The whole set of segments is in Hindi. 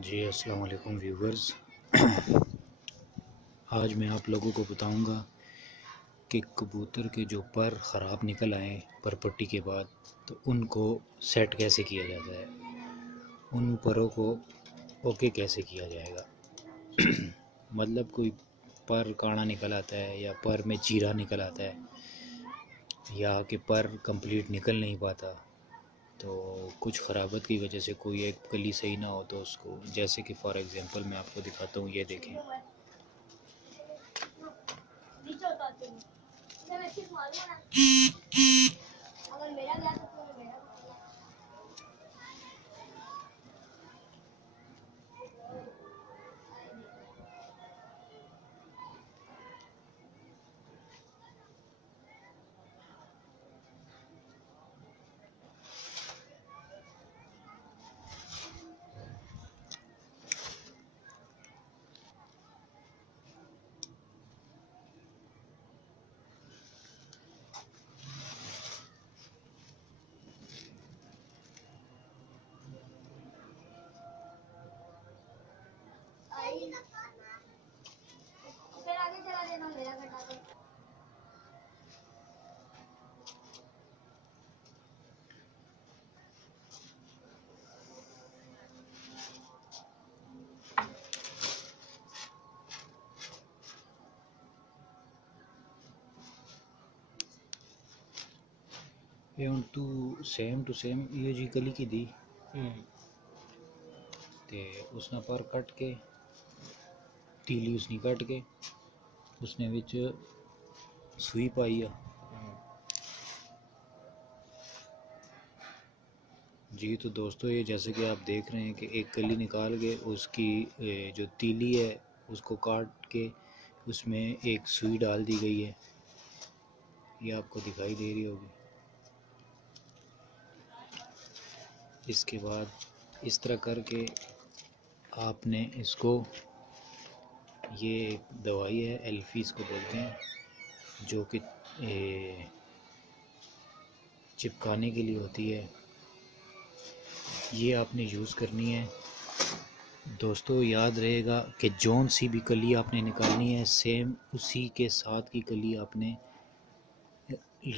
जी अस्सलाम वालेकुम व्यूवर्स। आज मैं आप लोगों को बताऊंगा कि कबूतर के जो पर ख़राब निकल आए पर पट्टी के बाद, तो उनको सेट कैसे किया जाता है, उन परों को ओके कैसे किया जाएगा। मतलब कोई पर काड़ा निकल आता है या पर में चीरा निकल आता है या कि पर कंप्लीट निकल नहीं पाता, तो कुछ ख़राबत की वजह से कोई एक कली सही ना हो, तो उसको जैसे कि फॉर एग्ज़ाम्पल मैं आपको दिखाता हूँ। ये देखें, ये ਹੁਣ तू सेम टू सेम ये जी कली की दी ते उसने पर कट के तीली उसने कट के उसने विच सुई पाई है जी। तो दोस्तों, ये जैसे कि आप देख रहे हैं कि एक कली निकाल के उसकी जो तीली है उसको काट के उसमें एक सुई डाल दी गई है। ये आपको दिखाई दे रही होगी। इसके बाद इस तरह करके आपने इसको, ये एक दवाई है एल्फी इसको बोलते हैं, जो कि चिपकाने के लिए होती है। ये आपने यूज़ करनी है। दोस्तों, याद रहेगा कि जौन सी भी कली आपने निकालनी है, सेम उसी के साथ की कली आपने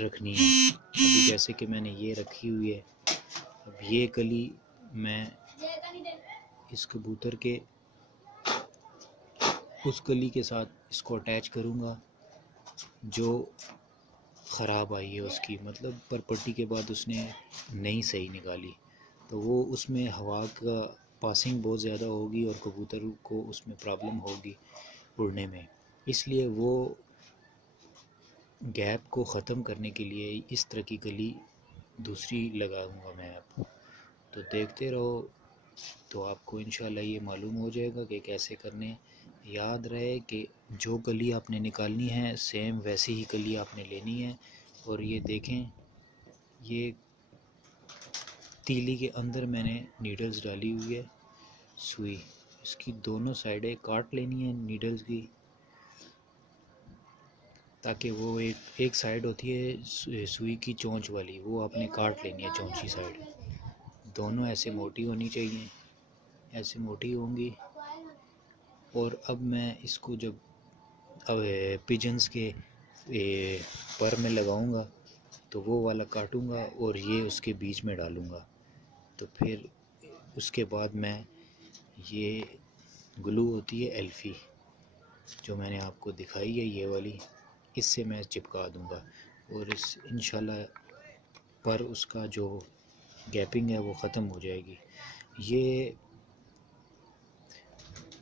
रखनी है। अभी जैसे कि मैंने ये रखी हुई है, अब ये कली मैं इस कबूतर के उस कली के साथ इसको अटैच करूँगा जो ख़राब आई है उसकी, मतलब पर पट्टी के बाद उसने नहीं सही निकाली, तो वो उसमें हवा का पासिंग बहुत ज़्यादा होगी और कबूतर को उसमें प्रॉब्लम होगी उड़ने में। इसलिए वो गैप को ख़त्म करने के लिए इस तरह की कली दूसरी लगाऊंगा मैं। अब तो देखते रहो, तो आपको इंशाल्लाह ये मालूम हो जाएगा कि कैसे करने। याद रहे कि जो कली आपने निकालनी है सेम वैसी ही कली आपने लेनी है। और ये देखें, ये तीली के अंदर मैंने नीडल्स डाली हुई है सुई, इसकी दोनों साइडें काट लेनी है नीडल्स की, ताकि वो एक साइड होती है सुई की चोंच वाली, वो आपने काट लेनी है चोंची साइड। दोनों ऐसे मोटी होनी चाहिए, ऐसे मोटी होंगी। और अब मैं इसको जब अब पिजन्स के पर में लगाऊंगा तो वो वाला काटूंगा और ये उसके बीच में डालूंगा। तो फिर उसके बाद मैं ये ग्लू होती है एल्फी जो मैंने आपको दिखाई है, ये वाली, इससे मैं चिपका दूंगा और इस इंशाल्लाह पर उसका जो गैपिंग है वो ख़त्म हो जाएगी। ये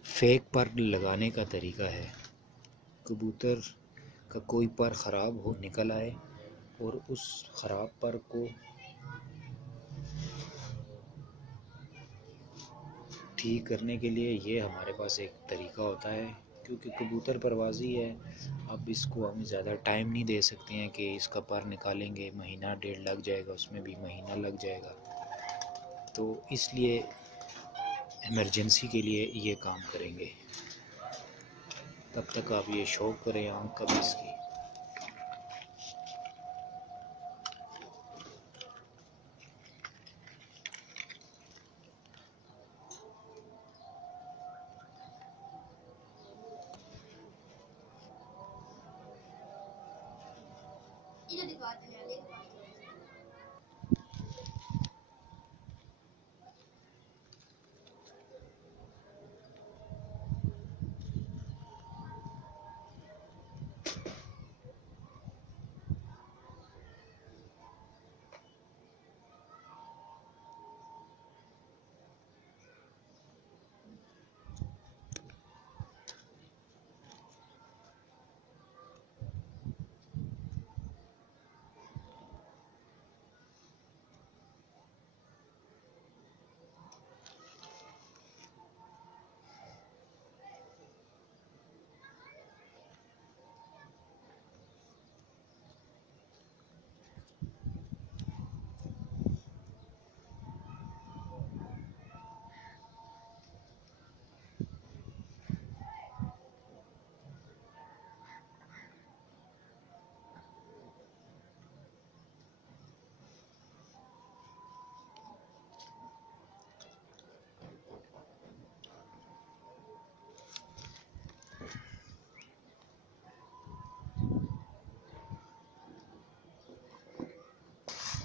फेक पर लगाने का तरीका है। कबूतर का कोई पर ख़राब हो निकल आए और उस ख़राब पर को ठीक करने के लिए ये हमारे पास एक तरीका होता है। क्योंकि कबूतर परवाज़ी है, अब इसको हम ज़्यादा टाइम नहीं दे सकते हैं कि इसका पर निकालेंगे, महीना डेढ़ लग जाएगा, उसमें भी महीना लग जाएगा। तो इसलिए इमरजेंसी के लिए ये काम करेंगे। तब तक आप ये शौक़ करें आम कमीज़ की।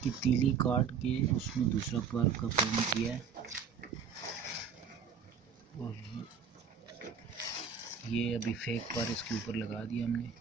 कि तीली काट के उसमें दूसरा पर का पेंट किया है और ये अभी फेक पर इसके ऊपर लगा दिया हमने।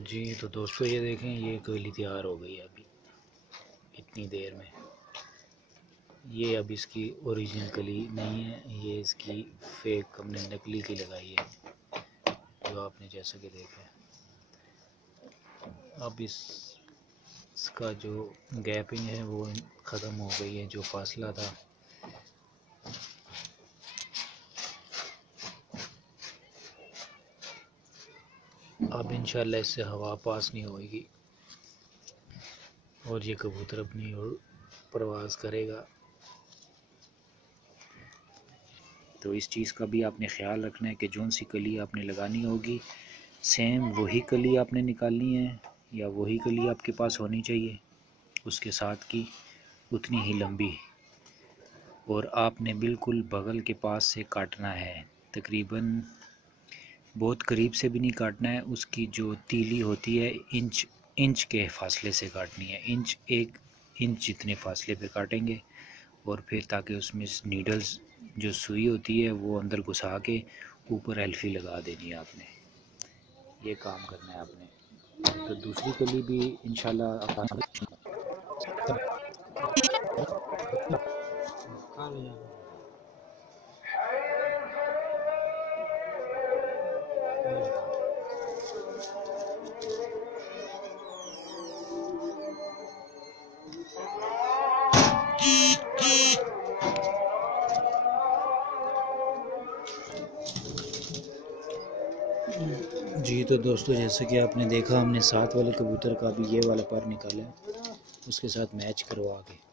जी तो दोस्तों ये देखें, ये कली तैयार हो गई है अभी इतनी देर में। ये अब इसकी ओरिजिनल कली नहीं है, ये इसकी फेक हमने नकली की लगाई है, जो आपने जैसा कि देखा है। अब इसका जो गैपिंग है वो ख़त्म हो गई है, जो फासला था। अब इंशाल्लाह इससे हवा पास नहीं होगी और ये कबूतर अपनी ओर प्रवास करेगा। तो इस चीज़ का भी आपने ख्याल रखना है कि जौन सी कली आपने लगानी होगी सेम वही कली आपने निकालनी है, या वही कली आपके पास होनी चाहिए उसके साथ की उतनी ही लंबी, और आपने बिल्कुल बगल के पास से काटना है। तकरीबन बहुत करीब से भी नहीं काटना है, उसकी जो तीली होती है इंच के फासले से काटनी है। एक इंच जितने फासले पे काटेंगे और फिर ताकि उसमें नीडल्स जो सुई होती है वो अंदर घुसा के ऊपर एल्फी लगा देनी है आपने। ये काम करना है आपने। तो दूसरी कली भी इंशाल्लाह जी तो दोस्तों जैसे कि आपने देखा, हमने साथ वाले कबूतर का भी ये वाला पर निकाला है उसके साथ मैच करवा के।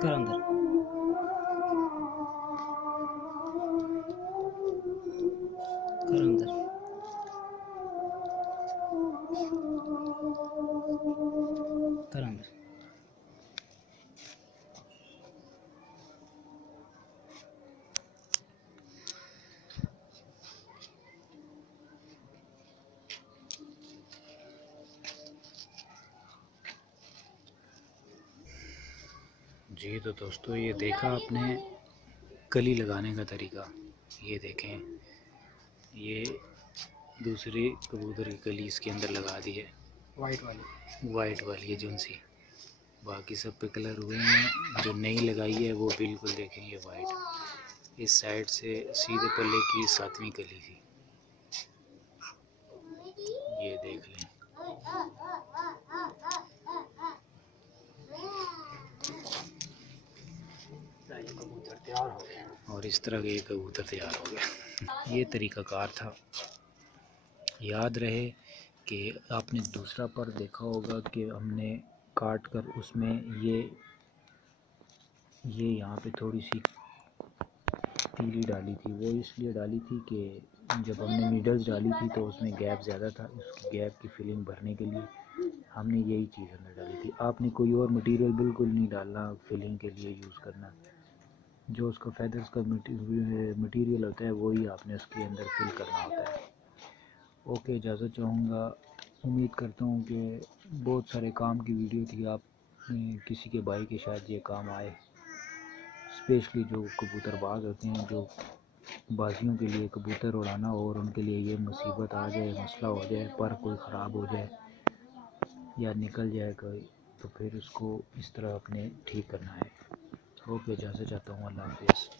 कर अंदर कर अंदर कर अंदर। जी तो दोस्तों, ये देखा आपने कली लगाने का तरीका। ये देखें, ये दूसरी कबूतर की कली इसके अंदर लगा दी है, वाइट वाली है जो सी। बाकी सब पे कलर हुए हैं, जो नई लगाई है वो बिल्कुल देखें ये वाइट। इस साइड से सीधे पल्ले की 7वीं कली थी, ये देख लें। कबूतर तैयार हो गया और इस तरह के कबूतर तैयार हो गया। ये तरीक़ाकार था। याद रहे कि आपने दूसरा पर देखा होगा कि हमने काट कर उसमें ये यहाँ पे थोड़ी सी तीली डाली थी। वो इसलिए डाली थी कि जब हमने नीडल्स डाली थी तो उसमें गैप ज़्यादा था, उसकी गैप की फिलिंग भरने के लिए हमने यही चीज़ अंदर डाली थी। आपने कोई और मटेरियल बिल्कुल नहीं डालना, फिलिंग के लिए यूज़ करना। जो उसका फैदर्स का मटेरियल होता है वही आपने उसके अंदर फिल करना होता है। ओके, इजाज़त चाहूँगा। उम्मीद करता हूँ कि बहुत सारे काम की वीडियो थी, आप किसी के भाई के शायद ये काम आए। स्पेशली जो कबूतरबाज होते हैं, जो बाजियों के लिए कबूतर उड़ाना हो और उनके लिए ये मुसीबत आ जाए, मसला हो जाए, पर कोई ख़राब हो जाए या निकल जाए कोई, तो फिर उसको इस तरह अपने ठीक करना है। ओके, इजाज़त चाहता हूँ। अल्लाह हाफ़िज़।